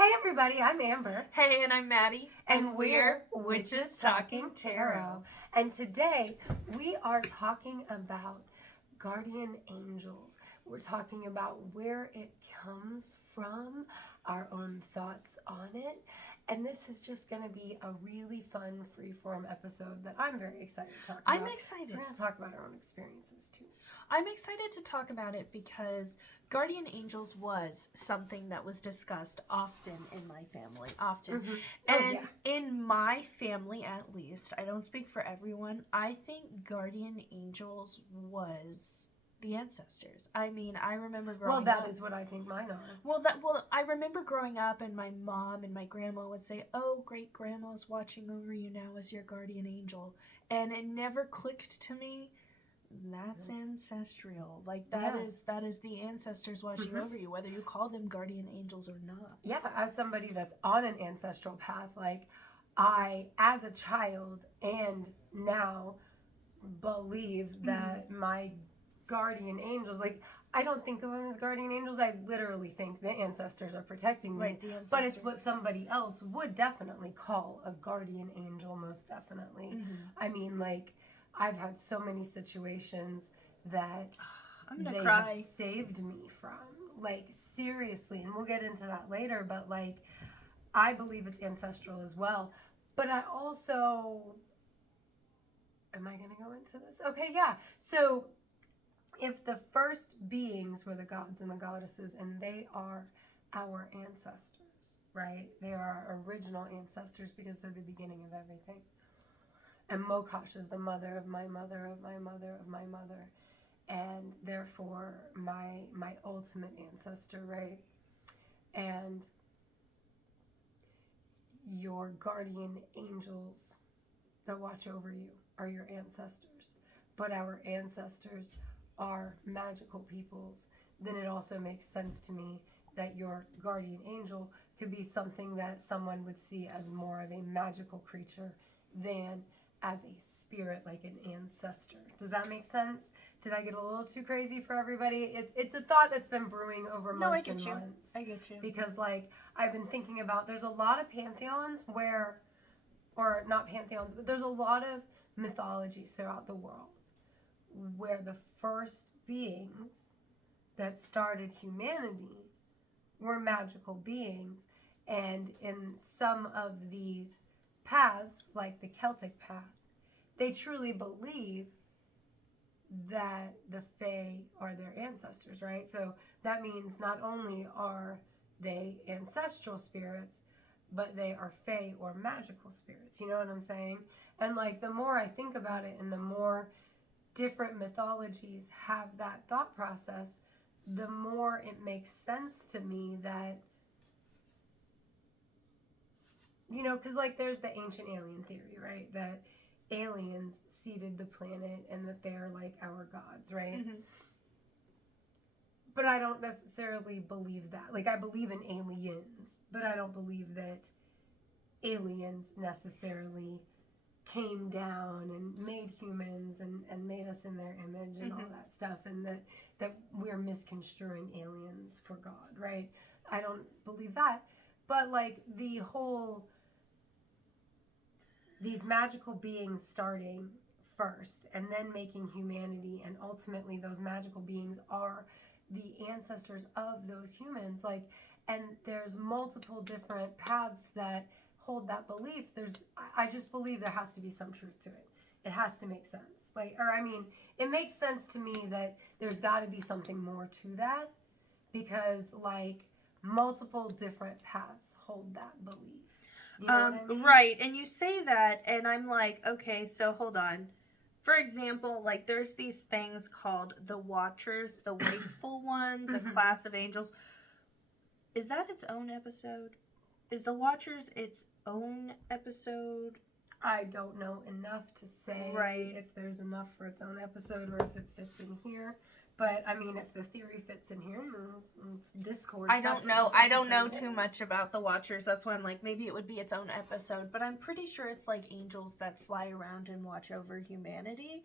Hey everybody, I'm Amber. Hey, and I'm Maddie. And we're Witches Talking Tarot. And today we are talking about guardian angels. We're talking about where it comes from, our own thoughts on it. And this is just going to be a really fun freeform episode that I'm very excited to talk about. I'm excited. So we're going to talk about our own experiences too. I'm excited to talk about it because guardian angels was something that was discussed often in my family. Mm-hmm. And in my family, at least, I don't speak for everyone, I think guardian angels was the ancestors. I mean, I remember growing up. Well, that is what I think mine are. Well, I remember growing up and my mom and my grandma would say, "Oh, great grandma's watching over you now as your guardian angel." And it never clicked to me. That's ancestral. Like that is the ancestors watching over you, whether you call them guardian angels or not. Yeah, as somebody that's on an ancestral path, like I, as a child and now believe that my guardian angels, like I don't think of them as guardian angels. I literally think the ancestors are protecting me. Right, the ancestors. But it's what somebody else would definitely call a guardian angel, most definitely. I mean, like, I've had so many situations that they have saved me from. Like, seriously. And we'll get into that later. But, like, I believe it's ancestral as well. But I also... Am I going to go into this? Okay, yeah. So, if the first beings were the gods and the goddesses, and they are our ancestors, right? They are our original ancestors because they're the beginning of everything. And Mokash is the mother of my mother, of my mother, of my mother. And therefore, my ultimate ancestor, right? And your guardian angels that watch over you are your ancestors. But our ancestors are magical peoples. Then it also makes sense to me that your guardian angel could be something that someone would see as more of a magical creature than as a spirit, like an ancestor. Does that make sense? Did I get a little too crazy for everybody? It's a thought that's been brewing over months and months. I get you. Because, like, I've been thinking about, there's a lot of pantheons where, or not pantheons, but there's a lot of mythologies throughout the world where the first beings that started humanity were magical beings. And in some of these paths, like the Celtic path, they truly believe that the Fae are their ancestors, right? So that means not only are they ancestral spirits, but they are Fae or magical spirits. You know what I'm saying? And like the more I think about it and the more different mythologies have that thought process, the more it makes sense to me that, you know, because like there's the ancient alien theory, right? That aliens seeded the planet and that they're like our gods, right? But I don't necessarily believe that. Like I believe in aliens, but I don't believe that aliens necessarily came down and made humans and made us in their image and all that stuff, and that we're misconstruing aliens for God, right? I don't believe that. But like the whole, these magical beings starting first and then making humanity, and ultimately those magical beings are the ancestors of those humans, like, and there's multiple different paths that hold that belief. I just believe there has to be some truth to it. It has to make sense. Like, or I mean, it makes sense to me that there's got to be something more to that, because like multiple different paths hold that belief. You know what I mean? Right. And you say that, and I'm like, okay, so hold on. For example, like there's these things called the Watchers, the wakeful ones, a class of angels. Is that its own episode? Is the Watchers its own episode? I don't know enough to say if there's enough for its own episode or if it fits in here. But I mean, if the theory fits in here, it's discourse. I don't know. I don't know too much about the Watchers. That's why I'm like, maybe it would be its own episode. But I'm pretty sure it's like angels that fly around and watch over humanity.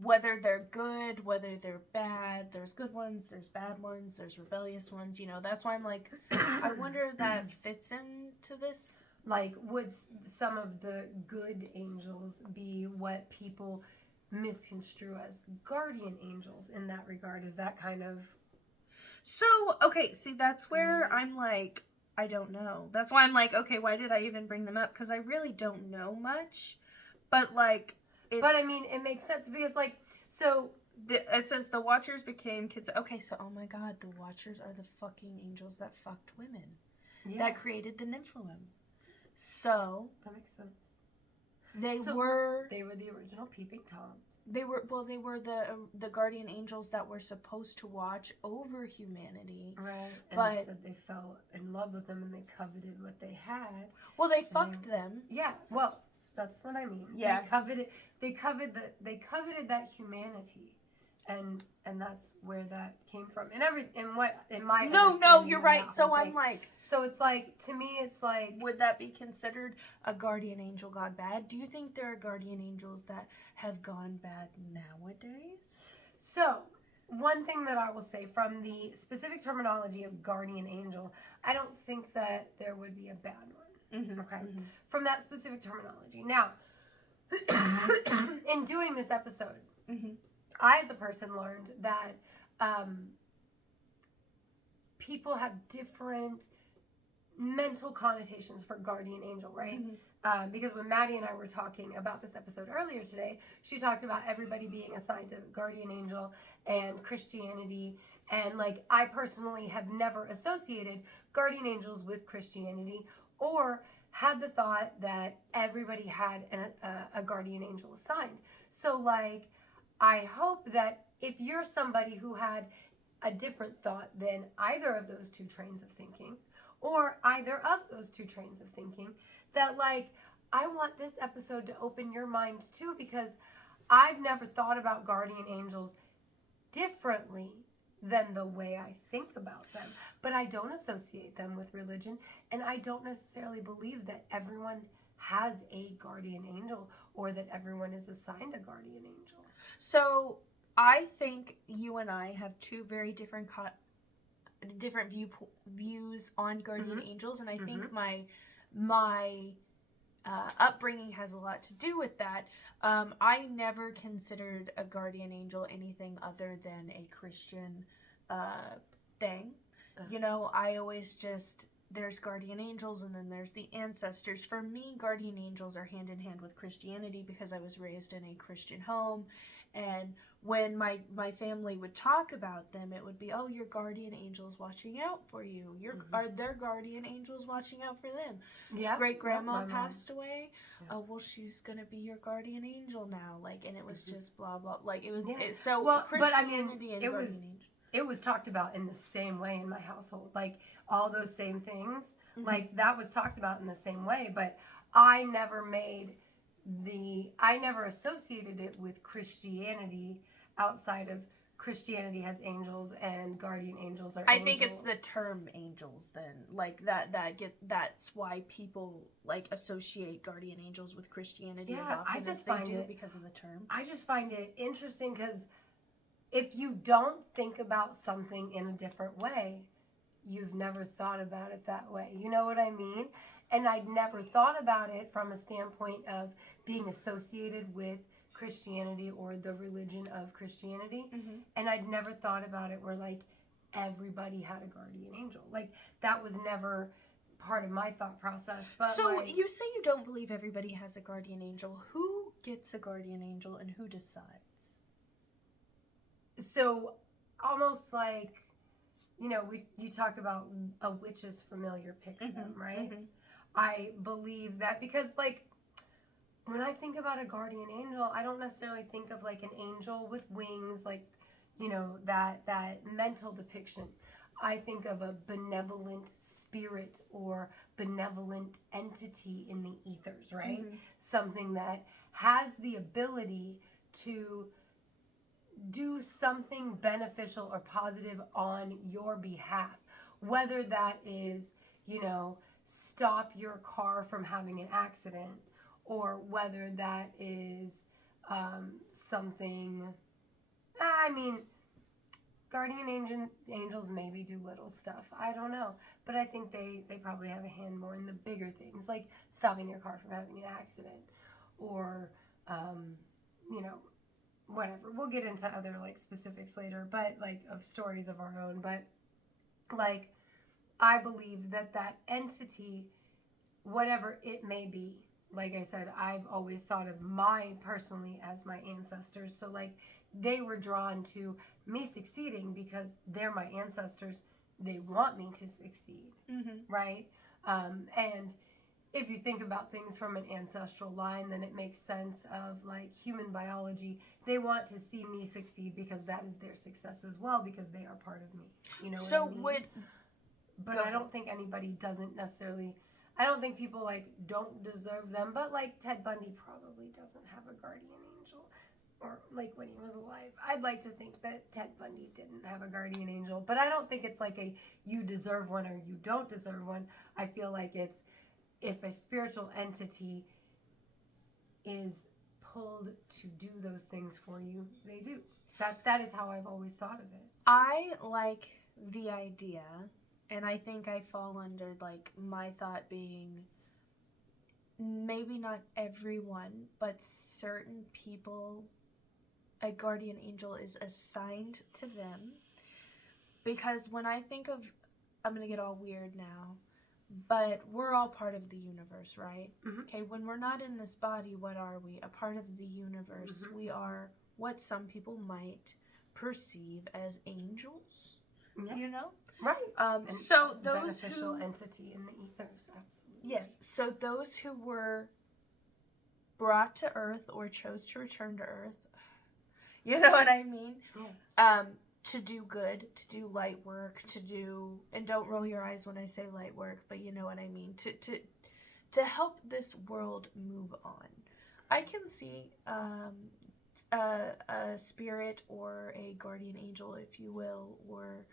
whether they're good, whether they're bad. There's good ones, there's bad ones, there's rebellious ones. That's why I'm like, I wonder if that fits into this. Like, would some of the good angels be what people misconstrue as guardian angels in that regard? Is that kind of... So, okay, see, that's where I'm like, I don't know. That's why I'm like, okay, why did I even bring them up? Because I really don't know much. But, like, But, I mean, it makes sense because, like, so... It says the Watchers became kids. Okay, so, oh my god, the Watchers are the fucking angels that fucked women. Yeah. That created the Nephilim. So... That makes sense. They were the original peeping toms. They were the guardian angels that were supposed to watch over humanity. Right. But instead they fell in love with them and they coveted what they had. Well, they fucked them. Yeah. Well, that's what I mean. Yeah. They coveted that humanity. And that's where that came from. No, you're right. So I'm like... So it's like, to me, it's like... Would that be considered a guardian angel gone bad? Do you think there are guardian angels that have gone bad nowadays? So, one thing that I will say from the specific terminology of guardian angel, I don't think that there would be a bad one. Mm-hmm, okay? Mm-hmm. From that specific terminology. Now, in doing this episode... Mm-hmm. I, as a person, learned that people have different mental connotations for guardian angel, right? Mm-hmm. Because when Maddie and I were talking about this episode earlier today, she talked about everybody being assigned a guardian angel and Christianity. And, like, I personally have never associated guardian angels with Christianity or had the thought that everybody had a guardian angel assigned. So, like... I hope that if you're somebody who had a different thought than either of those two trains of thinking, or either of those two trains of thinking, that, like, I want this episode to open your mind too, because I've never thought about guardian angels differently than the way I think about them. But I don't associate them with religion, and I don't necessarily believe that everyone has a guardian angel or that everyone is assigned a guardian angel. So I think you and I have two very different views on guardian mm-hmm. angels, and I mm-hmm. think my upbringing has a lot to do with that. I never considered a guardian angel anything other than a Christian thing. I always just... There's guardian angels and then there's the ancestors. For me, guardian angels are hand in hand with Christianity because I was raised in a Christian home. And when my family would talk about them, it would be, oh, your guardian angel's watching out for you. Mm-hmm. Are their guardian angels watching out for them? Yeah. Great-grandma passed away. Yeah. Oh, well, she's going to be your guardian angel now. Like, and it was mm-hmm. just blah, blah. Like, it was... Yeah. Christianity and guardian angel. It was talked about in the same way in my household. Like, all those same things. Mm-hmm. Like, that was talked about in the same way. But I never associated it with Christianity outside of Christianity has angels and guardian angels are angels. I think it's the term angels then. Like, that's why people, like, associate guardian angels with Christianity as often as they do because of the term. I just find it interesting because... If you don't think about something in a different way, you've never thought about it that way. You know what I mean? And I'd never thought about it from a standpoint of being associated with Christianity or the religion of Christianity. Mm-hmm. And I'd never thought about it where, like, everybody had a guardian angel. Like, that was never part of my thought process. But so, like, you say you don't believe everybody has a guardian angel. Who gets a guardian angel and who decides? So, almost like, you talk about a witch's familiar picks mm-hmm, them, right? Mm-hmm. I believe that because, like, when I think about a guardian angel, I don't necessarily think of, like, an angel with wings, like, that mental depiction. I think of a benevolent spirit or benevolent entity in the ethers, right? Mm-hmm. Something that has the ability to do something beneficial or positive on your behalf. Whether that is, stop your car from having an accident, or whether that is something. I mean, angels maybe do little stuff. I don't know. But I think they probably have a hand more in the bigger things, like stopping your car from having an accident or, you know, whatever. We'll get into other, like, specifics later, but, like, of stories of our own. But, like, I believe that entity, whatever it may be, like I said, I've always thought of mine personally as my ancestors. So, like, they were drawn to me succeeding because they're my ancestors. They want me to succeed, right? And if you think about things from an ancestral line, then it makes sense of, like, human biology. They want to see me succeed because that is their success as well, because they are part of me. You know So what I mean? But I don't think anybody doesn't necessarily... I don't think people, like, don't deserve them, but, like, Ted Bundy probably doesn't have a guardian angel, or, like, when he was alive. I'd like to think that Ted Bundy didn't have a guardian angel, but I don't think it's like a you deserve one or you don't deserve one. I feel like it's if a spiritual entity is pulled to do those things for you, they do. That is how I've always thought of it. I like the idea... And I think I fall under, like, my thought being maybe not everyone, but certain people, a guardian angel is assigned to them. Because when I think of, I'm going to get all weird now, but we're all part of the universe, right? Mm-hmm. Okay, when we're not in this body, what are we? A part of the universe. Mm-hmm. We are what some people might perceive as angels, you know? Right. So those beneficial entity in the ethers, absolutely. Yes. So those who were brought to Earth or chose to return to Earth, you know what I mean? Yeah. To do good, to do light work, to do, and don't roll your eyes when I say light work, but you know what I mean. To help this world move on. I can see a spirit or a guardian angel, if you will, or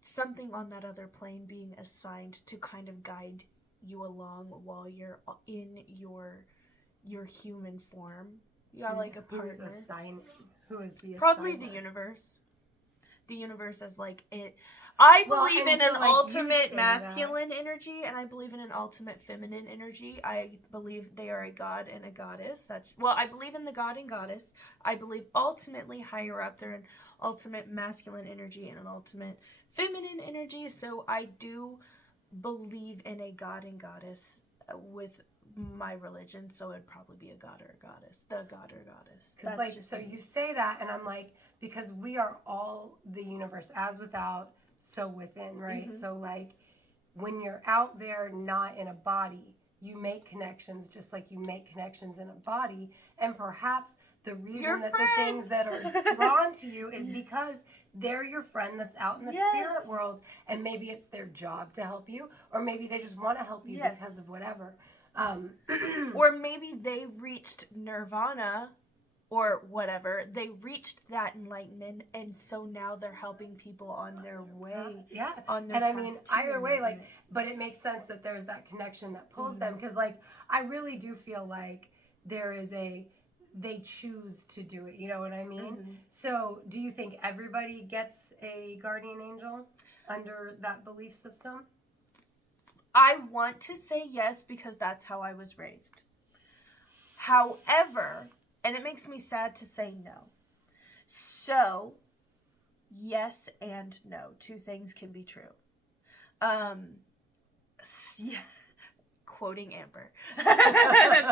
something on that other plane being assigned to kind of guide you along while you're in your human form. You got like a partner. Who's assigning? Who is the Probably assigner? the universe. The universe as like it. I believe in an like, ultimate masculine energy, and I believe in an ultimate feminine energy. I believe they are a god and a goddess. I believe in the god and goddess. I believe ultimately higher up they're an ultimate masculine energy and an ultimate feminine energy. So I do believe in a god and goddess with my religion. So it'd probably be a god or a goddess. The god or goddess. Because, like, so you say that, and I'm like, because we are all the universe, as without, so within, right? Mm-hmm. So, like, when you're out there not in a body, you make connections just like you make connections in a body. And perhaps the reason the things that are drawn to you is because they're your friend that's out in the spirit world. And maybe it's their job to help you, or maybe they just want to help you because of whatever. Or maybe they reached nirvana or whatever. They reached that enlightenment, and so now they're helping people on their way. Yeah. On their and I mean, either way, like, enlightenment. but it makes sense that there's that connection that pulls them, because, like, I really do feel like there is they choose to do it. You know what I mean? Mm-hmm. So, do you think everybody gets a guardian angel under that belief system? I want to say yes because that's how I was raised. However, and it makes me sad to say no. So, yes and no. Two things can be true. Yeah. Quoting Amber.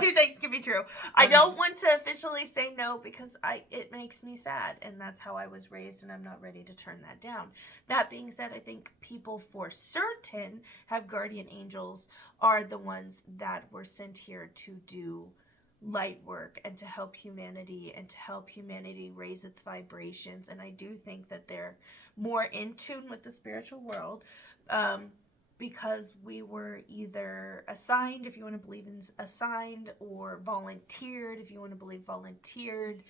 Two things can be true. I don't want to officially say no because it makes me sad, and that's how I was raised, and I'm not ready to turn that down. That being said, I think people for certain have guardian angels are the ones that were sent here to do light work and to help humanity raise its vibrations. And I do think that they're more in tune with the spiritual world, because we were either assigned, if you want to believe in assigned, or volunteered, if you want to believe volunteered,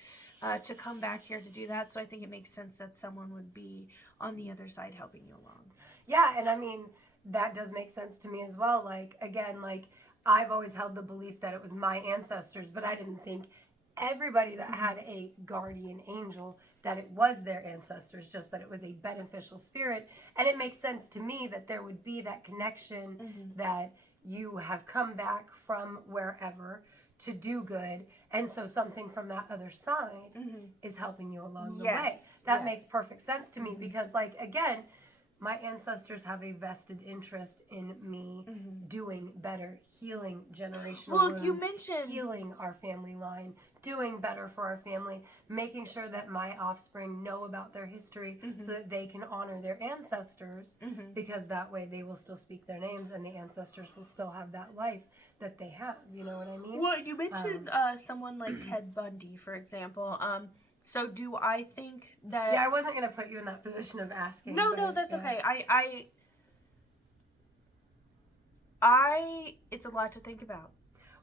to come back here to do that. So I think it makes sense that someone would be on the other side helping you along. Yeah, and I mean, that does make sense to me as well. Like, again, like, I've always held the belief that it was my ancestors, but I didn't think everybody that had a guardian angel, that it was their ancestors, just that it was a beneficial spirit. And it makes sense to me that there would be that connection, that you have come back from wherever to do good, and so something from that other side is helping you along the way. That makes perfect sense to me, because, like, again, my ancestors have a vested interest in me doing better, healing generational wounds, healing our family line, doing better for our family, making sure that my offspring know about their history so that they can honor their ancestors, because that way they will still speak their names and the ancestors will still have that life that they have. You know what I mean? Well, you mentioned someone like Ted Bundy, for example. So do I think that... Yeah, I wasn't going to put you in that position of asking. No, that's okay. It's a lot to think about.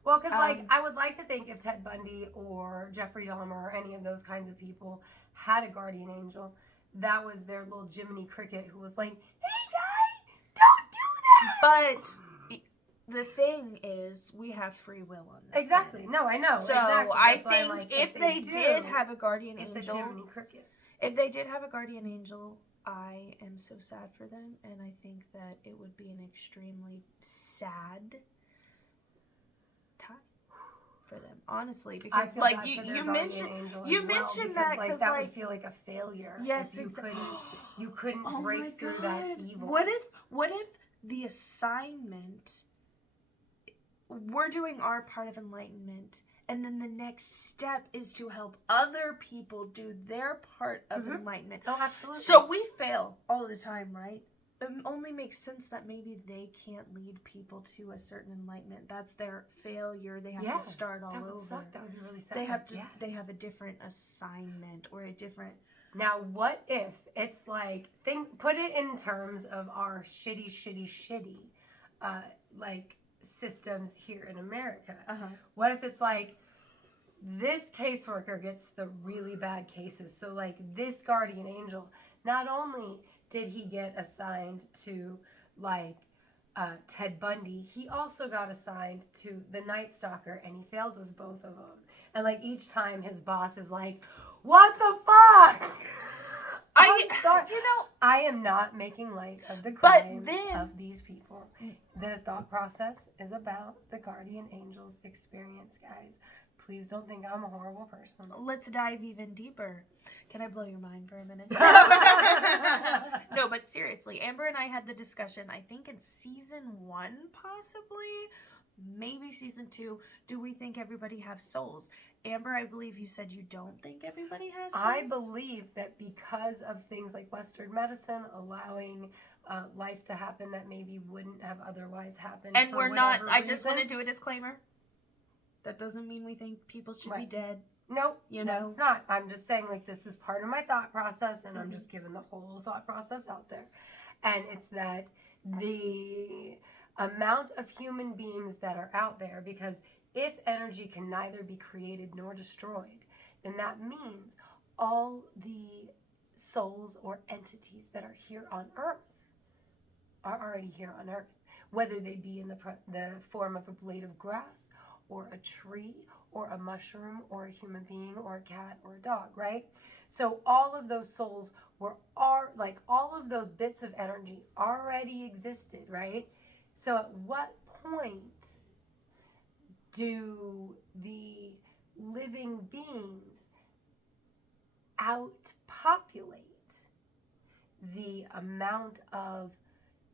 Well, because, like, I would like to think if Ted Bundy or Jeffrey Dahmer or any of those kinds of people had a guardian angel, that was their little Jiminy Cricket who was like, hey, guy, don't do that! But the thing is, we have free will on this. Exactly. planet. No, I know. So exactly. I That's why I'm think like, if they did have a guardian it's angel... a Jiminy Cricket. If they did have a guardian angel, I am so sad for them, and I think that it would be an extremely sad time for them, honestly, because like you mentioned that, like because that would feel like a failure. Yes, if you couldn't break through that evil. What if the assignment, we're doing our part of enlightenment, and then the next step is to help other people do their part of enlightenment. Oh, absolutely. So we fail all the time, right? It only makes sense that maybe they can't lead people to a certain enlightenment. That's their failure. They have to start all over. Suck. That would be really sad. They have a different assignment or a different... Now, what if it's like, put it in terms of our shitty, like, systems here in America. What if it's like, this caseworker gets the really bad cases? So, like, this guardian angel, not only did he get assigned to, like, Ted Bundy, he also got assigned to the Night Stalker, and he failed with both of them. And, like, each time his boss is like, what the fuck? I'm sorry. I am not making light of the crimes of these people. The thought process is about the guardian angel's experience, guys. Please don't think I'm a horrible person. Let's dive even deeper. Can I blow your mind for a minute? No, but seriously, Amber and I had the discussion, I think in season 1, possibly, maybe season 2, do we think everybody has souls? Amber, I believe you said you don't think everybody has souls? I believe that because of things like Western medicine allowing life to happen that maybe wouldn't have otherwise happened. And we're not, I just want to do a disclaimer. That doesn't mean we think people should be dead. Nope, it's not. I'm just saying, like, this is part of my thought process, and I'm just giving the whole thought process out there. And it's that the amount of human beings that are out there, because if energy can neither be created nor destroyed, then that means all the souls or entities that are here on Earth are already here on Earth, whether they be in the form of a blade of grass or a tree or a mushroom or a human being or a cat or a dog, right? So all of those souls all of those bits of energy already existed, right? So at what point do the living beings outpopulate the amount of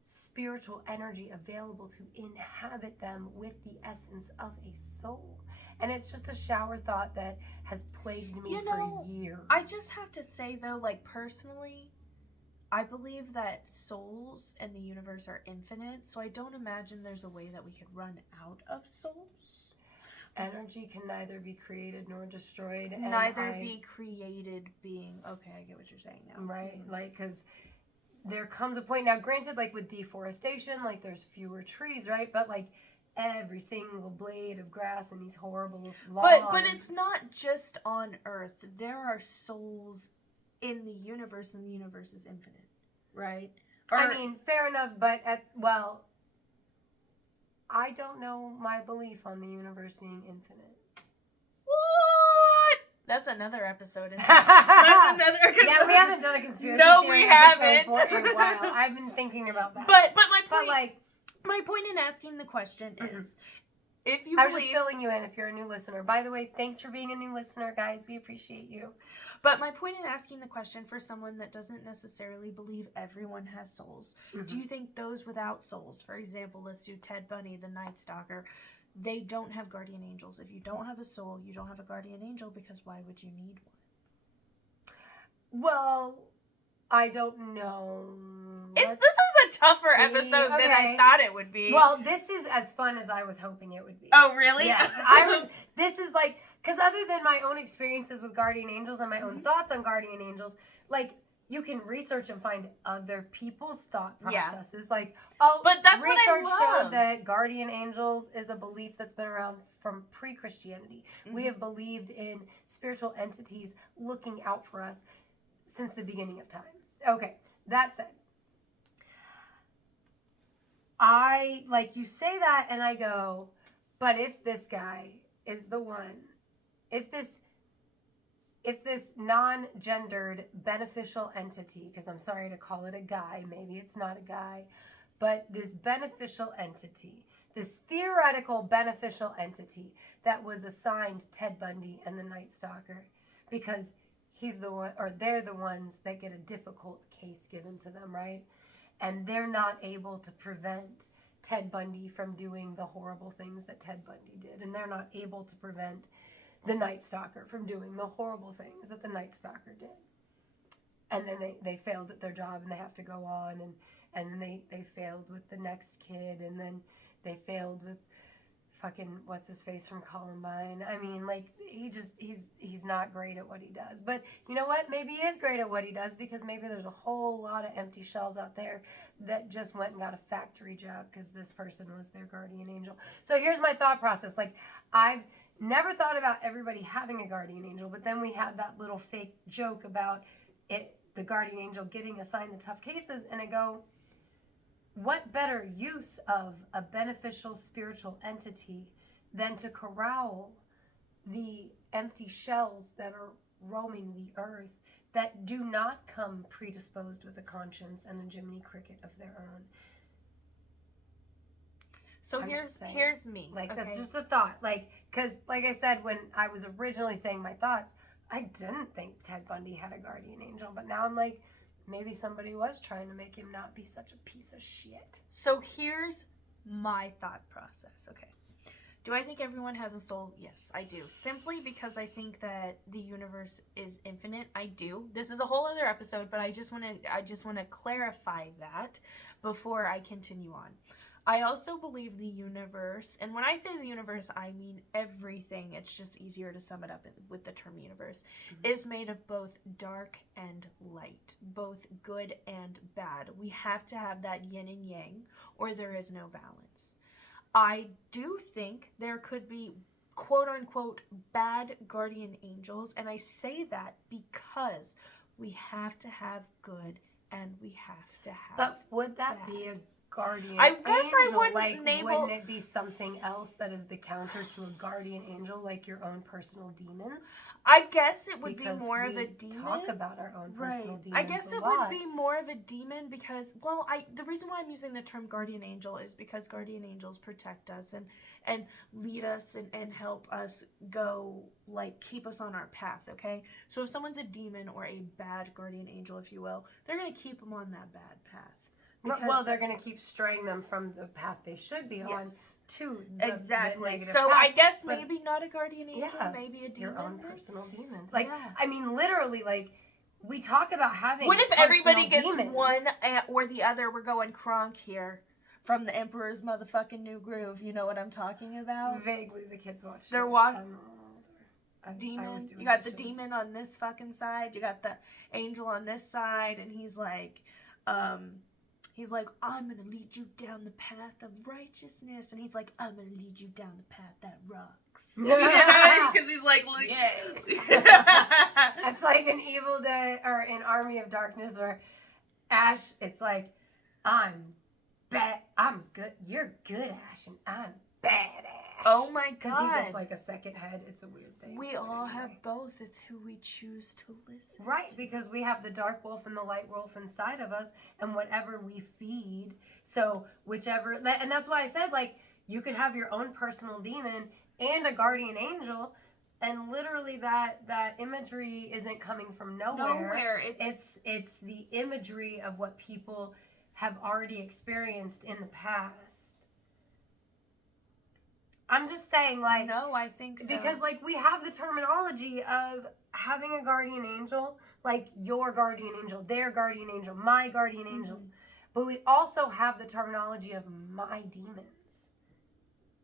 spiritual energy available to inhabit them with the essence of a soul? And it's just a shower thought that has plagued me for years. I just have to say, though, like, personally, I believe that souls in the universe are infinite, so I don't imagine there's a way that we could run out of souls. Energy can neither be created nor destroyed. Neither be created being... Okay, I get what you're saying now. Right, like, because there comes a point... Now, granted, like, with deforestation, like, there's fewer trees, right? But, like, every single blade of grass in these horrible lawns... But it's not just on Earth. There are souls in the universe, and the universe is infinite, right? I mean, fair enough, but I don't know my belief on the universe being infinite. What? That's another episode. Isn't it? That's another. Yeah, we haven't done a conspiracy No, theory we episode haven't. for a while. I've been thinking about that. But my point in asking the question is, if you I was just filling you in if you're a new listener. By the way, thanks for being a new listener, guys. We appreciate you. But my point in asking the question for someone that doesn't necessarily believe everyone has souls, do you think those without souls, for example, let's do Ted Bundy, the Night Stalker, they don't have guardian angels? If you don't have a soul, you don't have a guardian angel, because why would you need one? Well, I don't know. This is a tougher episode than I thought it would be. Well, this is as fun as I was hoping it would be. Oh, really? Yes. This is like, because other than my own experiences with guardian angels and my own thoughts on guardian angels, like, you can research and find other people's thought processes. Yeah. Like, but that's research what I love. showed that guardian angels is a belief that's been around from pre-Christianity. We have believed in spiritual entities looking out for us since the beginning of time. Okay, that said, you say that and I go, but if this guy is the one, if this non-gendered beneficial entity, because I'm sorry to call it a guy, maybe it's not a guy, but this beneficial entity, this theoretical beneficial entity that was assigned Ted Bundy and the Night Stalker, because he's the one, or they're the ones that get a difficult case given to them, right? And they're not able to prevent Ted Bundy from doing the horrible things that Ted Bundy did. And they're not able to prevent the Night Stalker from doing the horrible things that the Night Stalker did. And then they failed at their job and they have to go on. And then they failed with the next kid. And then they failed with fucking what's his face from Columbine. I mean, like, he's not great at what he does. But you know what? Maybe he is great at what he does, because maybe there's a whole lot of empty shells out there that just went and got a factory job because this person was their guardian angel. So here's my thought process. Like, I've never thought about everybody having a guardian angel, but then we had that little fake joke about it, the guardian angel getting assigned the tough cases, and I go, what better use of a beneficial spiritual entity than to corral the empty shells that are roaming the earth that do not come predisposed with a conscience and a Jiminy Cricket of their own? So here's me. Like, okay. That's just a thought. Like, because like I said, when I was originally saying my thoughts, I didn't think Ted Bundy had a guardian angel, but now I'm like, maybe somebody was trying to make him not be such a piece of shit. So here's my thought process. Okay. Do I think everyone has a soul? Yes, I do. Simply because I think that the universe is infinite. I do. This is a whole other episode, but I just want to clarify that before I continue on. I also believe the universe, and when I say the universe, I mean everything. It's just easier to sum it up with the term universe, is made of both dark and light, both good and bad. We have to have that yin and yang, or there is no balance. I do think there could be quote unquote bad guardian angels, and I say that because we have to have good and we have to have But would that bad. Be a guardian I guess angel? I wouldn't wouldn't it be something else that is the counter to a guardian angel, like your own personal demons? I guess it would because be more we of a demon. Talk about our own personal demons. I guess it would be more of a demon because, well, the reason why I'm using the term guardian angel is because guardian angels protect us and lead us and help us go, like, keep us on our path, okay? So if someone's a demon or a bad guardian angel, if you will, they're going to keep them on that bad path. Well, they're going to keep straying them from the path they should be on to the exactly. negative So path. I guess maybe not a guardian angel, maybe a demon. Your own personal demons. Like, I mean, literally, like, we talk about having. What if everybody gets demons? one or the other? We're going Kronk here from the Emperor's motherfucking New Groove. You know what I'm talking about? Vaguely, the kids watch. They're walking. Demon. You got the demon on this fucking side. You got the angel on this side, and he's like, I'm going to lead you down the path of righteousness. And he's like, I'm going to lead you down the path that rocks. Because he's like, yes. It's like an Evil Dead or an Army of Darkness or Ash. It's like, I'm good. You're good, Ash, and I'm badass. Oh my Because he God. gets like a second head. It's a weird thing. We but all anyway. have both. It's who we choose to listen Right, to. because we have the dark wolf and the light wolf inside of us, and whatever we feed. So whichever, and that's why I said, like, you could have your own personal demon and a guardian angel, and literally that imagery isn't coming from nowhere. It's the imagery of what people have already experienced in the past. I'm just saying, like... No, I think so. Because, like, we have the terminology of having a guardian angel, like your guardian angel, their guardian angel, my guardian angel. Mm-hmm. But we also have the terminology of my demons.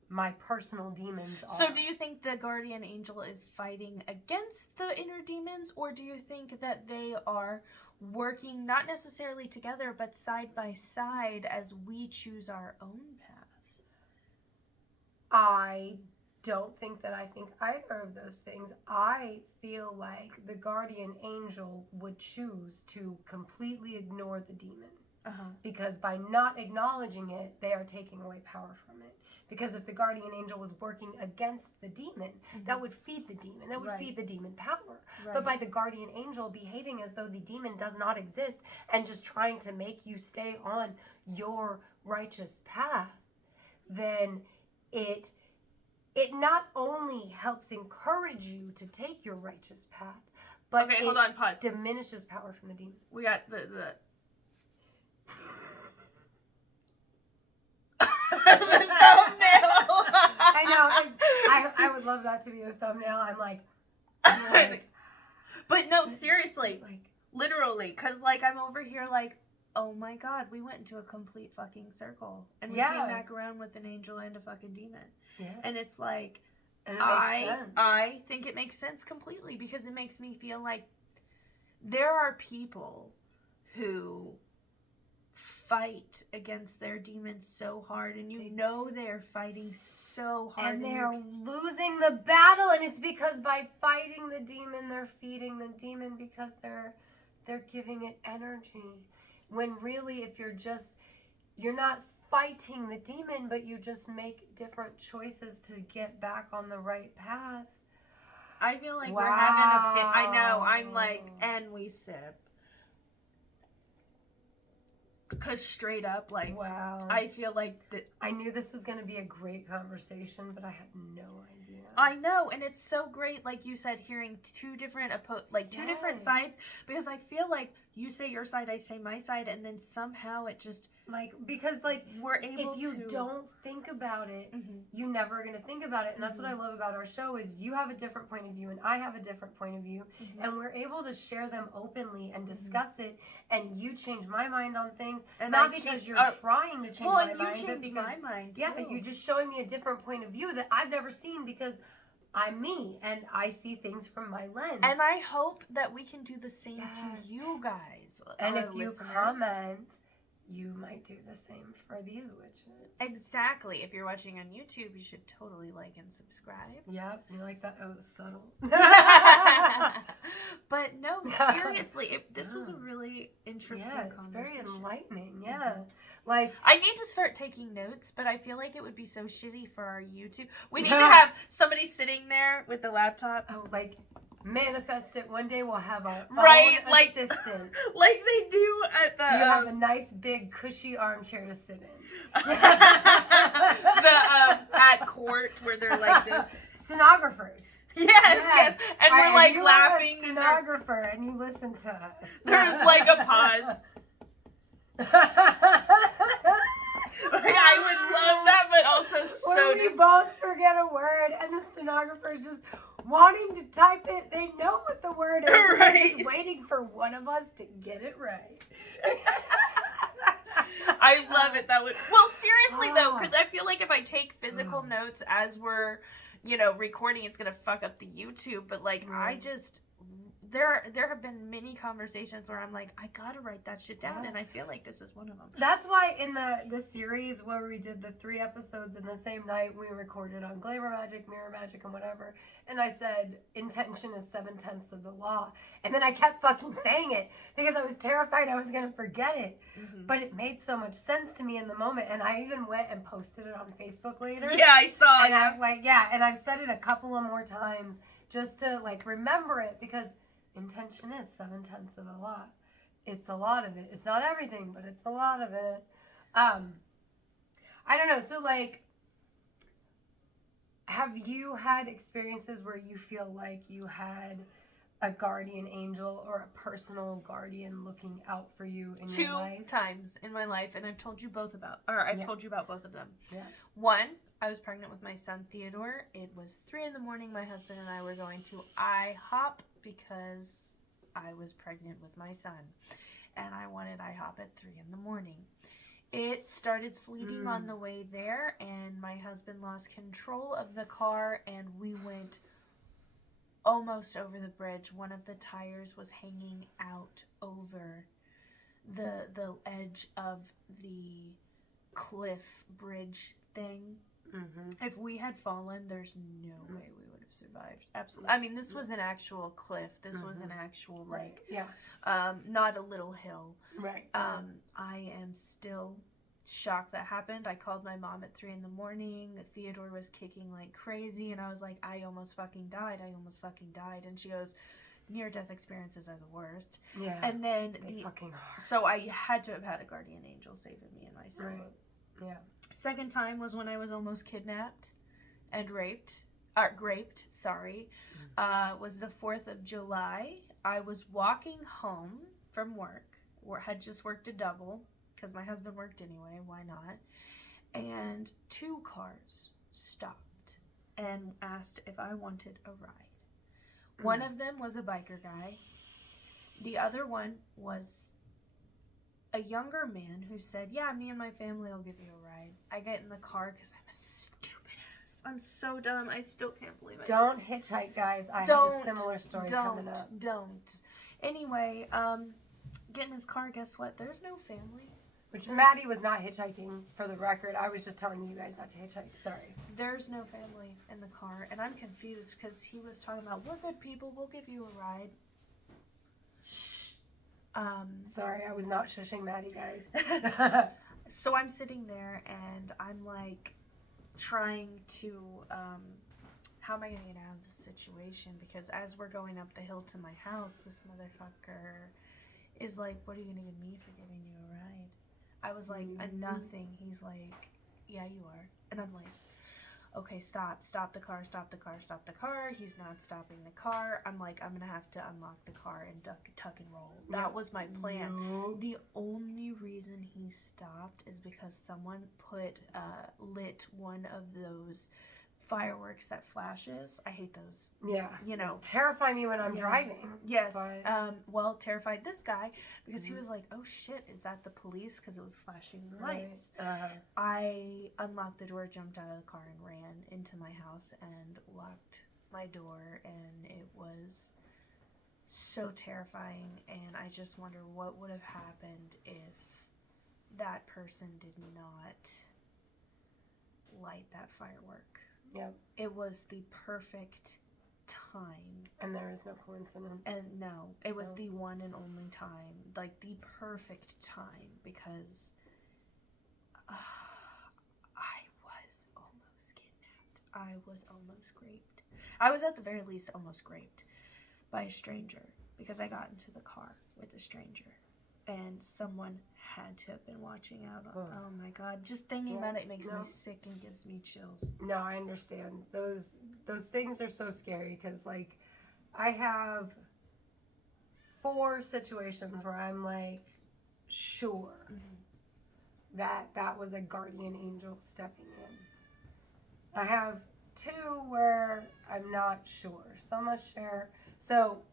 My personal demons are. So do you think the guardian angel is fighting against the inner demons, or do you think that they are working not necessarily together, but side by side as we choose our own path? I don't think that I think either of those things. I feel like the guardian angel would choose to completely ignore the demon. Because by not acknowledging it, they are taking away power from it. Because if the guardian angel was working against the demon, that would feed the demon. That would feed the demon power. Right. But by the guardian angel behaving as though the demon does not exist and just trying to make you stay on your righteous path, then it not only helps encourage you to take your righteous path, but okay, hold on, pause. Diminishes power from the demon. We got the thumbnail. I know. I would love that to be the thumbnail. I'm like but no, seriously, like literally, because like I'm over here like, oh my God, we went into a complete fucking circle, and we came back around with an angel and a fucking demon. Yeah. And it's like, and it makes sense. I think it makes sense completely, because it makes me feel like there are people who fight against their demons so hard, and they're fighting so hard, and they're losing the battle, and it's because by fighting the demon, they're feeding the demon, because they're giving it energy. When really, if you're not fighting the demon, but you just make different choices to get back on the right path. I feel like we're having a pit. I know. I'm like, and we sip. Because straight up, like, I feel like that. I knew this was going to be a great conversation, but I had no idea. I know, and it's so great, like you said, hearing two different different sides, because I feel like you say your side, I say my side, and then somehow it just because we're able if you don't think about it, you're never going to think about it. And that's what I love about our show is you have a different point of view and I have a different point of view, and we're able to share them openly and discuss it, and you change my mind on things, and not because you're trying to change my mind, but because my mind you're just showing me a different point of view that I've never seen, because I'm me and I see things from my lens. And I hope that we can do the same to you guys. And if you comment, you might do the same for these witches. Exactly. If you're watching on YouTube, you should totally like and subscribe. Yep. You like that? Oh, it's subtle. But no, seriously, this was a really interesting conversation. It's very enlightening. Yeah. Like, I need to start taking notes, but I feel like it would be so shitty for our YouTube. We need to have somebody sitting there with the laptop. Oh, like, manifest it. One day we'll have our own assistant. Like they do at the... You have a nice, big, cushy armchair to sit in. At court where they're like this. Stenographers. Yes. And we're like laughing. A stenographer and you listen to us. There's like a pause. I would love that, but also so when we both forget a word and the stenographer's just wanting to type it. They know what the word is. Right. They're just waiting for one of us to get it right. I love it. That would... Well, seriously though, because I feel like if I take physical notes as we're, recording, it's gonna fuck up the YouTube. But like, there have been many conversations where I'm like, I gotta write that shit down, Yeah. and I feel like this is one of them. That's why in the series where we did the 3 episodes in the same night, we recorded on glamour magic, mirror magic, and whatever, and I said intention is 7/10 of the law, and then I kept fucking saying it because I was terrified I was gonna forget it, but it made so much sense to me in the moment, and I even went and posted it on Facebook later. Yeah, I saw And it. I'm like, yeah, and I've said it a couple of more times just to like remember it, because intention is 7/10 of the law. It's a lot of it. It's not everything, but it's a lot of it. I don't know. So like, have you had experiences where you feel like you had a guardian angel or a personal guardian looking out for you in your life? 2 times in my life, and I've told you both about, or I've Yeah. told you about both of them. Yeah. One, I was pregnant with my son Theodore. It was 3 a.m. My husband and I were going to IHOP because I was pregnant with my son, and I wanted IHOP at 3 a.m. It started sleeting on the way there, and my husband lost control of the car, and we went almost over the bridge. One of the tires was hanging out over the edge of the cliff bridge thing. If we had fallen, there's no way we would have survived. Absolutely. I mean, this was an actual cliff. This was an actual, like, not a little hill. Right. I am still shocked that happened. I called my mom at 3 a.m. Theodore was kicking like crazy, and I was like, I almost fucking died. And she goes, near-death experiences are the worst. Yeah. And then they fucking are. so I had to have had a guardian angel saving me in my soul. Right. Yeah. Second time was when I was almost kidnapped and raped. Was the 4th of July. I was walking home from work, or had just worked a double, because my husband worked anyway, why not? And 2 cars stopped and asked if I wanted a ride. One of them was a biker guy. The other one was a younger man who said, yeah, me and my family will give you a ride. I get in the car because I'm a stupid ass. I'm so dumb. I still can't believe it. Don't hitchhike, guys. I have a similar story coming up. Don't. Anyway, get in his car, guess what? There's no family. Which Maddie was not hitchhiking, for the record. I was just telling you guys not to hitchhike. Sorry. There's no family in the car, and I'm confused because he was talking about, we're good people, we'll give you a ride. Shh. Sorry, I was not shushing Maddie, guys. So I'm sitting there, and I'm like trying to, how am I going to get out of this situation? Because as we're going up the hill to my house, this motherfucker is like, what are you going to give me for giving you a ride? I was like, a nothing. He's like, yeah, you are. And I'm like, okay, stop the car. He's not stopping the car. I'm like, I'm gonna have to unlock the car and tuck and roll. That was my plan. The only reason he stopped is because someone lit one of those fireworks that flashes. I hate those. Yeah. You know. It's terrifying me when I'm driving. Yes. But... well, terrified this guy because he was like, oh shit, is that the police? Because it was flashing lights. I unlocked the door, jumped out of the car, and ran into my house and locked my door, and it was so terrifying, and I just wonder what would have happened if that person did not light that firework. Yep. It was the perfect time. And there is no coincidence. And no, it was the one and only time. Like, the perfect time, because I was almost kidnapped. I was almost raped. I was at the very least almost raped by a stranger, because I got into the car with a stranger. And someone had to have been watching out. Oh my God. Just thinking about it makes me sick and gives me chills. No, I understand. Those things are so scary, because, like, I have 4 situations where I'm, like, sure that was a guardian angel stepping in. I have 2 where I'm not sure. So I'm going to share. So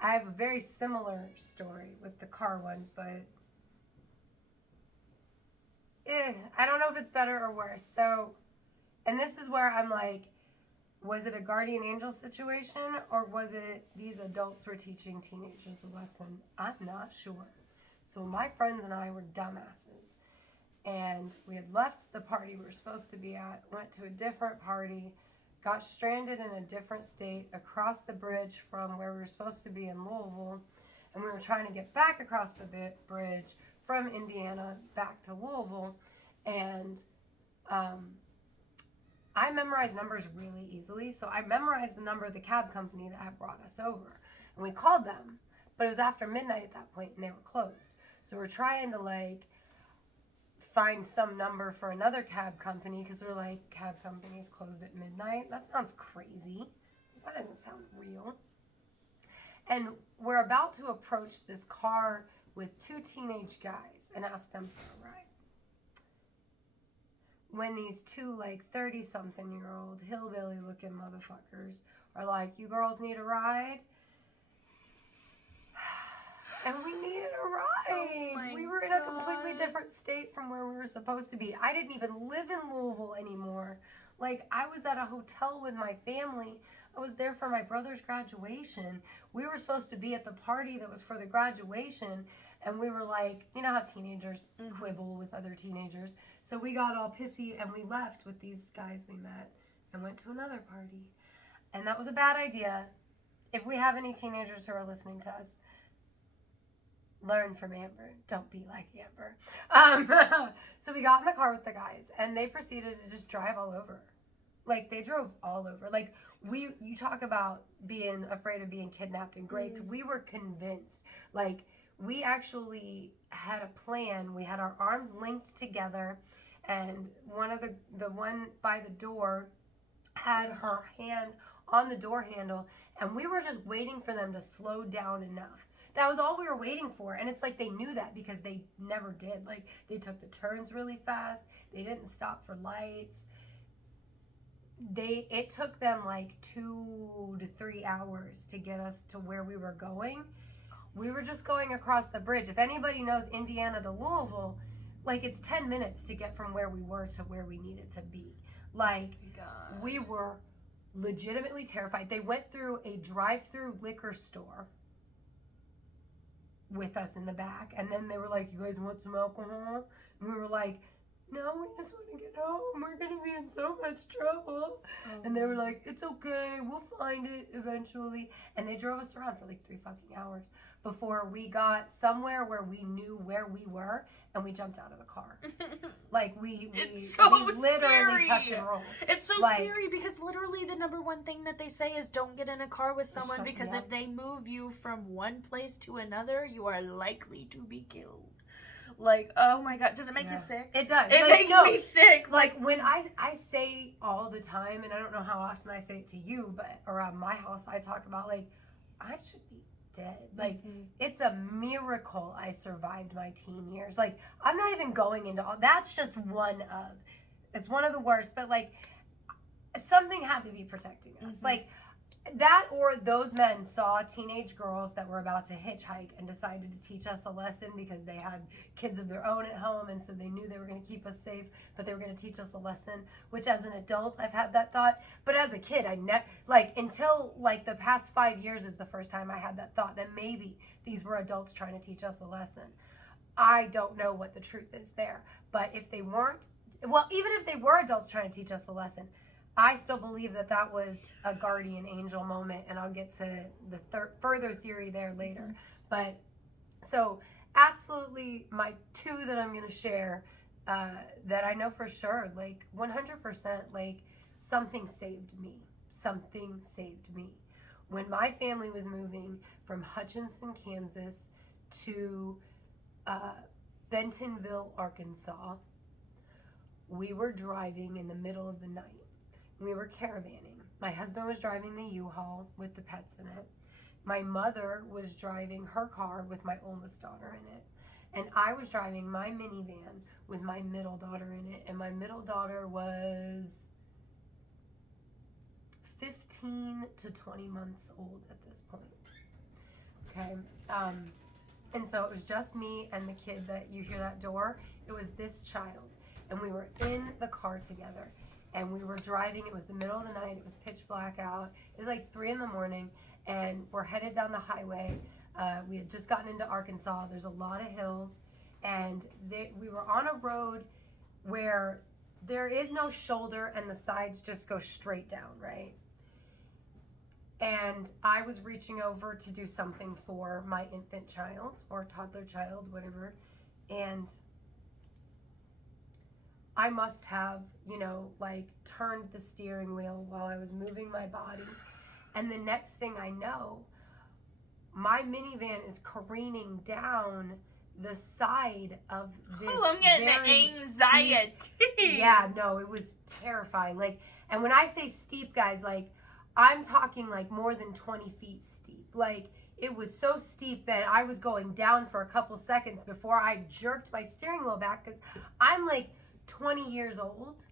I have a very similar story with the car one, but I don't know if it's better or worse. So, and this is where I'm like, Was it a guardian angel situation, or was it these adults were teaching teenagers a lesson? I'm not sure. So my friends and I were dumbasses. And we had left the party we were supposed to be at, went to a different party, got stranded in a different state across the bridge from where we were supposed to be in Louisville. And we were trying to get back across the bridge from Indiana back to Louisville. And I memorized numbers really easily, so I memorized the number of the cab company that had brought us over. And we called them, but it was after midnight at that point, and they were closed. So we're trying to, like, find some number for another cab company, because we're like, cab companies closed at midnight? That sounds crazy. That doesn't sound real. And we're about to approach this car with two teenage guys and ask them for a ride. When these two, like, 30-something-year-old hillbilly-looking motherfuckers are like, you girls need a ride? And we needed a ride. We were in a completely different state from where we were supposed to be. I didn't even live in Louisville anymore. Like, I was at a hotel with my family. I was there for my brother's graduation. We were supposed to be at the party that was for the graduation. And we were like, you know how teenagers quibble with other teenagers. So we got all pissy and we left with these guys we met and went to another party. And that was a bad idea. If we have any teenagers who are listening to us, learn from Amber. Don't be like Amber. So we got in the car with the guys and they proceeded to just drive all over. Like, they drove all over. Like, you talk about being afraid of being kidnapped and raped. We were convinced. Like, we actually had a plan. We had our arms linked together, and the one by the door had her hand on the door handle, and we were just waiting for them to slow down enough. That was all we were waiting for, and it's like they knew that because they never did. Like, they took the turns really fast. They didn't stop for lights. It took them like 2 to 3 hours to get us to where we were going. We were just going across the bridge. If anybody knows Indiana to Louisville, like, it's 10 minutes to get from where we were to where we needed to be. Like, we were legitimately terrified. They went through a drive-through liquor store with us in the back, and then they were like, you guys want some alcohol? And we were like, no, we just want to get home. We're going to be in so much trouble. And they were like, it's okay. We'll find it eventually. And they drove us around for like 3 fucking hours before we got somewhere where we knew where we were, and we jumped out of the car. Like, we literally tucked and rolled. It's so scary because literally the number one thing that they say is don't get in a car with someone because if they move you from one place to another, you are likely to be killed. Like, oh my God, does it make you sick? It does. It makes me sick. Like, when I say all the time, and I don't know how often I say it to you, but around my house, I talk about, like, I should be dead. Like, it's a miracle I survived my teen years. Like, I'm not even going into all, that's just it's one of the worst, but, like, something had to be protecting us. Like, that or those men saw teenage girls that were about to hitchhike and decided to teach us a lesson because they had kids of their own at home, and so they knew they were going to keep us safe, but they were going to teach us a lesson, which as an adult I've had that thought, but as a kid until like the past 5 years is the first time I had that thought that maybe these were adults trying to teach us a lesson. I don't know what the truth is there, but if they weren't, well, even if they were adults trying to teach us a lesson, I still believe that was a guardian angel moment, and I'll get to the further theory there later. But so absolutely my 2 that I'm going to share that I know for sure, like 100%, like something saved me. Something saved me. When my family was moving from Hutchinson, Kansas to Bentonville, Arkansas, we were driving in the middle of the night. We were caravanning. My husband was driving the U-Haul with the pets in it. My mother was driving her car with my oldest daughter in it. And I was driving my minivan with my middle daughter in it. And my middle daughter was 15 to 20 months old at this point. Okay. And so it was just me and the kid that you hear that door. It was this child. And we were in the car together. and we were driving. It was the middle of the night. It was pitch black out. It was like 3 a.m, and we're headed down the highway. We had just gotten into Arkansas. There's a lot of hills, and we were on a road where there is no shoulder and the sides just go straight down, right? And I was reaching over to do something for my infant child or toddler child, whatever. And I must have, like turned the steering wheel while I was moving my body. And the next thing I know, my minivan is careening down the side of this. Oh, I'm getting anxiety. Yeah, no, it was terrifying. Like, and when I say steep, guys, like, I'm talking like more than 20 feet steep. Like, it was so steep that I was going down for a couple seconds before I jerked my steering wheel back, because I'm like 20 years old,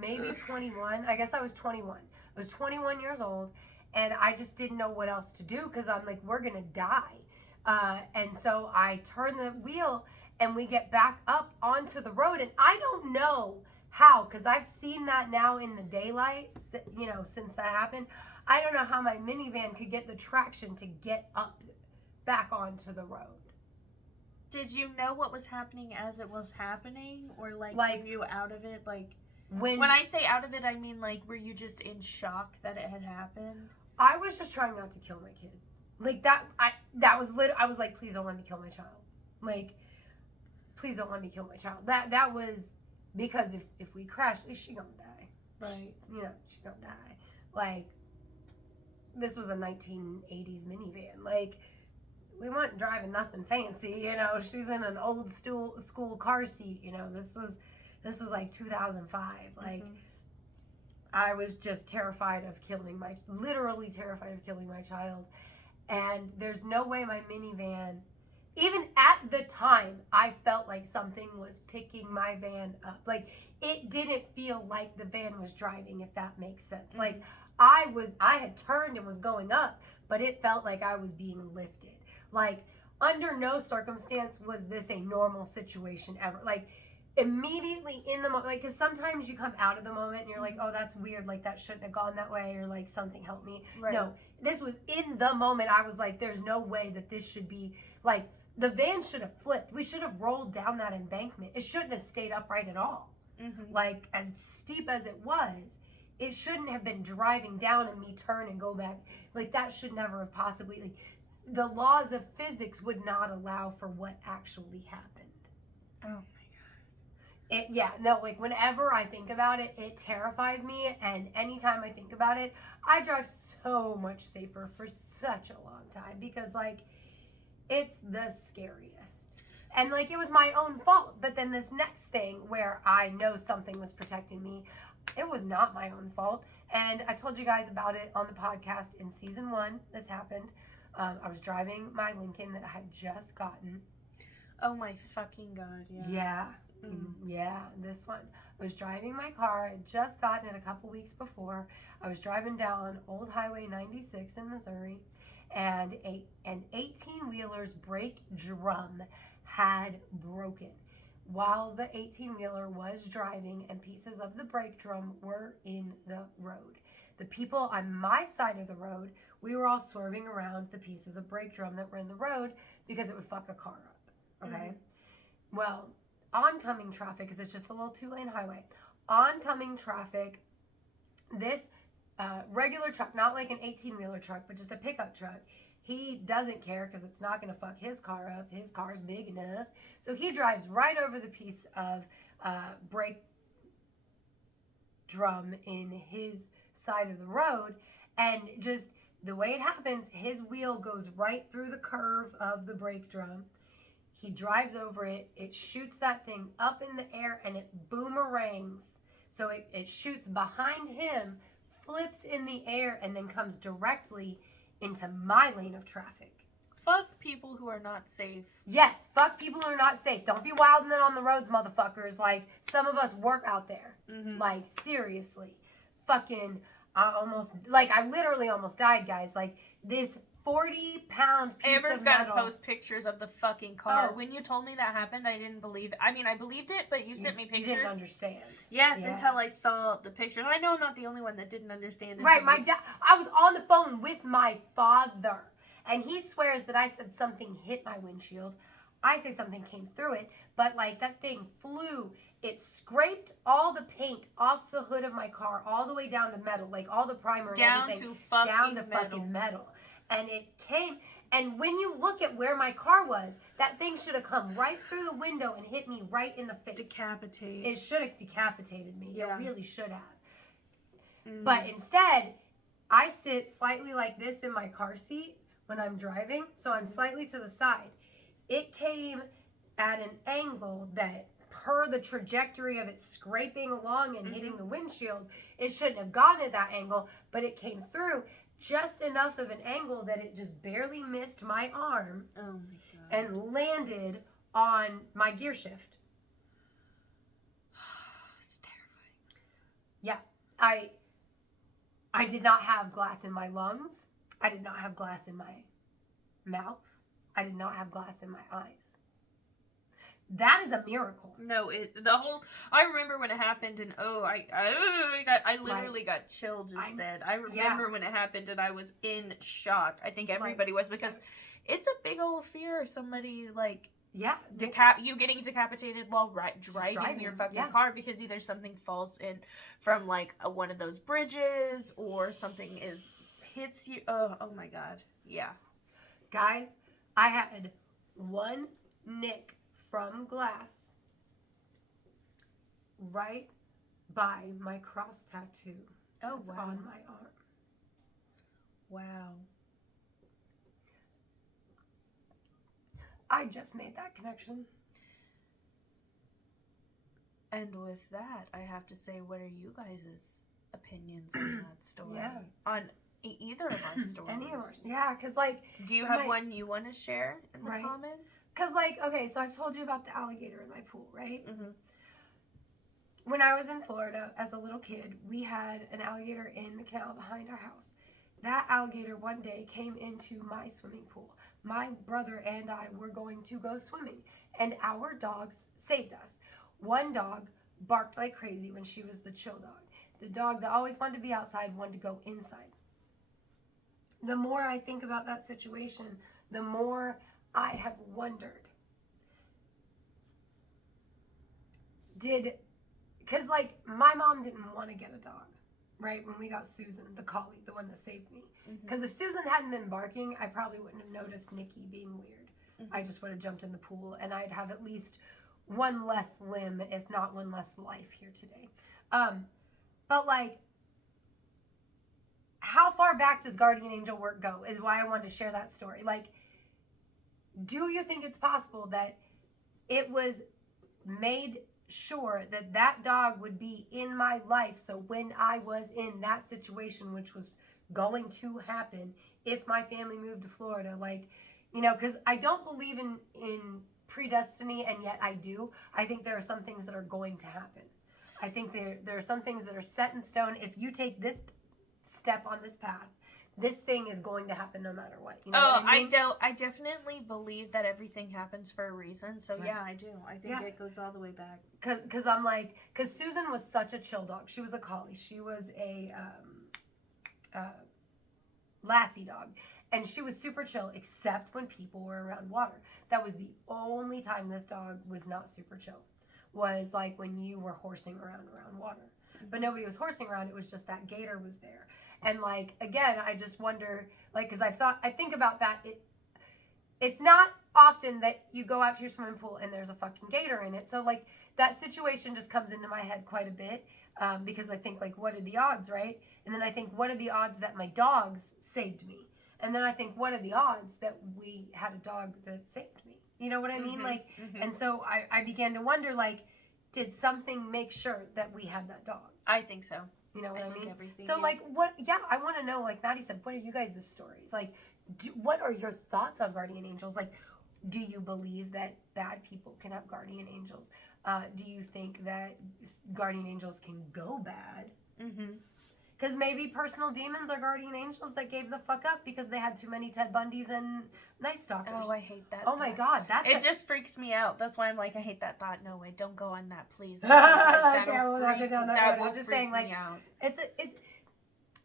maybe 21. I guess I was 21. I was 21 years old, and I just didn't know what else to do, because I'm like, we're going to die. And so I turn the wheel, and we get back up onto the road, and I don't know how, because I've seen that now in the daylight, since that happened. I don't know how my minivan could get the traction to get up back onto the road. Did you know what was happening as it was happening? Or like were you out of it? Like when I say out of it, I mean like were you just in shock that it had happened? I was just trying not to kill my kid. Like I was like, please don't let me kill my child. Like, please don't let me kill my child. That was because if we crash, she gonna die. Right. She gonna die. Like, this was a 1980s minivan. Like, we weren't driving nothing fancy, She's in an old school car seat, This was like 2005. Like, I was just literally terrified of killing my child. And there's no way my minivan, even at the time, I felt like something was picking my van up. Like, it didn't feel like the van was driving, if that makes sense. Like, I had turned and was going up, but it felt like I was being lifted. Like, under no circumstance was this a normal situation ever. Like, immediately in the moment, like, because sometimes you come out of the moment and you're like, oh, that's weird, like, that shouldn't have gone that way, or like, something helped me. Right. No, this was in the moment. I was like, there's no way that this should be, like, the van should have flipped. We should have rolled down that embankment. It shouldn't have stayed upright at all. Like, as steep as it was, it shouldn't have been driving down and me turn and go back. Like, that should never have possibly, like, the laws of physics would not allow for what actually happened. Oh my God. Like, whenever I think about it, it terrifies me. And anytime I think about it, I drive so much safer for such a long time, because, like, it's the scariest. And, like, it was my own fault. But then this next thing where I know something was protecting me, it was not my own fault. And I told you guys about it on the podcast in season 1. This happened. I was driving my Lincoln that I had just gotten. Oh my fucking God, yeah. Yeah, this one. I was driving my car. I had just gotten it a couple weeks before. I was driving down Old Highway 96 in Missouri, and an 18-wheeler's brake drum had broken while the 18-wheeler was driving, and pieces of the brake drum were in the road. The people on my side of the road, we were all swerving around the pieces of brake drum that were in the road because it would fuck a car up, okay? Well, oncoming traffic, because it's just a little 2-lane highway, oncoming traffic, this regular truck, not like an 18-wheeler truck, but just a pickup truck, he doesn't care because it's not going to fuck his car up. His car's big enough. So he drives right over the piece of brake drum in his side of the road. And just the way it happens, his wheel goes right through the curve of the brake drum. He drives over it. It shoots that thing up in the air, and it boomerangs. So it shoots behind him, flips in the air, and then comes directly into my lane of traffic. Fuck people who are not safe. Yes, fuck people who are not safe. Don't be wilding it on the roads, motherfuckers. Like, some of us work out there. Like, seriously. Fucking, I literally almost died, guys. Like, this 40-pound piece Amber's of got metal. to post pictures of the fucking car. Oh. When you told me that happened, I didn't believe it. I mean, I believed it, but you sent me pictures. You didn't understand. Yes, until I saw the pictures. I know I'm not the only one that didn't understand. Right, my dad. I was on the phone with my father, and he swears that I said something hit my windshield. I say something came through it, but like that thing flew. It scraped all the paint off the hood of my car, all the way down to metal, like all the primer and everything, down to fucking metal. And it came, and when you look at where my car was, that thing should have come right through the window and hit me right in the face. Decapitate. It should have decapitated me. Yeah. It really should have. But instead, I sit slightly like this in my car seat when I'm driving, so I'm slightly to the side. It came at an angle that, per the trajectory of it scraping along and hitting the windshield, it shouldn't have gone at that angle, but it came through just enough of an angle that it just barely missed my arm and landed on my gear shift. It's terrifying. Yeah. I did not have glass in my lungs. I did not have glass in my mouth. I did not have glass in my eyes. That is a miracle. No, I remember when it happened, and I literally got chilled just then. I remember when it happened, and I was in shock. I think everybody was, because it's a big old fear of somebody you getting decapitated while driving your fucking car, because either something falls in from like one of those bridges or something hits you. Oh my god, yeah, guys, I had one nick from glass right by my cross tattoo. That's on my arm. Wow. I just made that connection. And with that, I have to say, what are you guys' opinions on that story? Yeah. On either of our stories. Any of ours. Yeah, because like... Do you have one you want to share in the comments? Because like, okay, so I've told you about the alligator in my pool, right? Mm-hmm. When I was in Florida as a little kid, we had an alligator in the canal behind our house. That alligator one day came into my swimming pool. My brother and I were going to go swimming, and our dogs saved us. One dog barked like crazy when she was the chill dog. The dog that always wanted to be outside wanted to go inside. The more I think about that situation, the more I have wondered. Because like my mom didn't want to get a dog, right? When we got Susan, the collie, the one that saved me. Because if Susan hadn't been barking, I probably wouldn't have noticed Nikki being weird. I just would have jumped in the pool, and I'd have at least one less limb, if not one less life here today. But like, how far back does guardian angel work go is why I wanted to share that story. Like, do you think it's possible that it was made sure that that dog would be in my life, so when I was in that situation, which was going to happen if my family moved to Florida, like, you know, because I don't believe in predestiny, and yet I do. I think there are some things that are going to happen. I think there are some things that are set in stone. If you take this step on this path, this thing is going to happen no matter what. You know what I mean? I definitely believe that everything happens for a reason. So yeah, I do. I think it goes all the way back. Because I'm like, because Susan was such a chill dog. She was a collie. She was a lassie dog. And she was super chill, except when people were around water. That was the only time this dog was not super chill. Was like when you were horsing around water. But nobody was horsing around. It was just that gator was there. And like, again, I just wonder, like, because I think about that. It's not often that you go out to your swimming pool and there's a fucking gator in it. So like that situation just comes into my head quite a bit because I think like, what are the odds, right? And then I think, what are the odds that my dogs saved me? And then I think, what are the odds that we had a dog that saved me? You know what I mean? Like, and so I began to wonder, like, did something make sure that we had that dog? I think so. You know what I mean? So, like, what? Yeah, I want to know, like Maddie said, what are you guys' stories? Like, what are your thoughts on guardian angels? Like, do you believe that bad people can have guardian angels? Do you think that guardian angels can go bad? Because maybe personal demons are guardian angels that gave the fuck up because they had too many Ted Bundys and Night Stalkers. Oh, I hate that. Oh my God, it just freaks me out. That's why I'm like, I hate that thought. No way, don't go on that, please. Okay, we'll not go down that road. I'm just saying, like, out.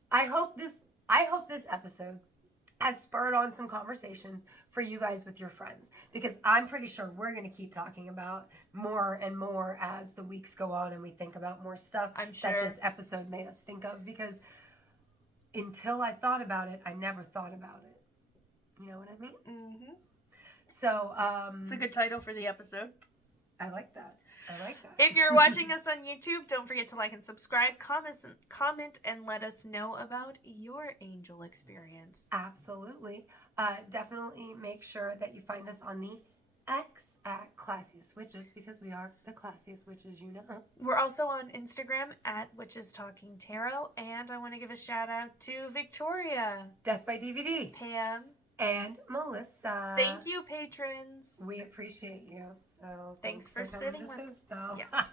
I hope this episode has spurred on some conversations for you guys with your friends, because I'm pretty sure we're going to keep talking about more and more as the weeks go on and we think about more stuff I'm sure that this episode made us think of, because until I thought about it, I never thought about it. You know what I mean? Mm-hmm. So, it's a good title for the episode. I like that. If you're watching us on YouTube, don't forget to like and subscribe, comment, and let us know about your angel experience. Absolutely. Definitely make sure that you find us on the X at Classiest Witches, because we are the classiest witches, you know. We're also on Instagram at Witches Talking Tarot, and I want to give a shout out to Victoria, Death by DVD, Pam, and Melissa. Thank you, patrons. We appreciate you. So thanks for coming sitting to with us. Spell. Yeah.